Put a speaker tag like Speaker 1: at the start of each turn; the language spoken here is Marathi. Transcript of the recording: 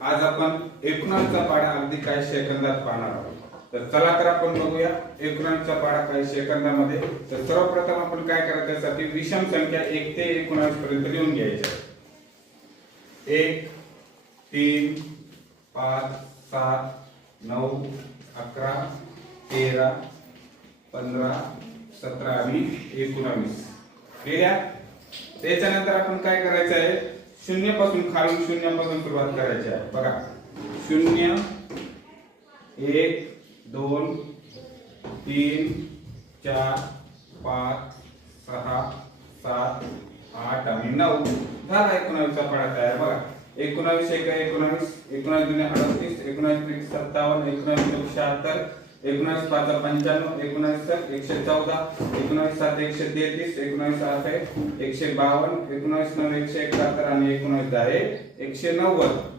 Speaker 1: आज आपण एकूणचा पाढा अगदी काही सेकंदात पाहणार आहोत. तर चला तर आपण बघूया एकोणाचा पाढा काही सेकंदामध्ये. तर सर्वप्रथम आपण काय करायच्यासाठी विषम संख्या एक ते एकोणास पर्यंत लिहून घ्यायच्या एक तीन पाच सात नऊ अकरा तेरा पंधरा सतरा आणि एकोणावीस. केल्या त्याच्यानंतर आपण काय करायचं आहे? शून्यपासून खालून शून्यापासून सुरुवात करायची आहे. बघा. शून्य एक दोन तीन चार पाच सहा सात आठ आणि नऊ. झाला एकोणावीसचा पाडा तयार. बघा. एकोणावीस एक एकोणावीस एकोणावीस दुने अडतीस एकोणावीस सत्तावन्न एकोणावीस शहात्तर एकोणावीस पाच पंच्याण्णव एकोणावीस सात एकशे चौदा एकोणावीस सात एकशे तेहतीस एकोणावीस आठ एकशे बावन्न एकोणावीस नऊ एकशे एकाहत्तर आणि एकोणावीस दहा. एकशे नव्वद.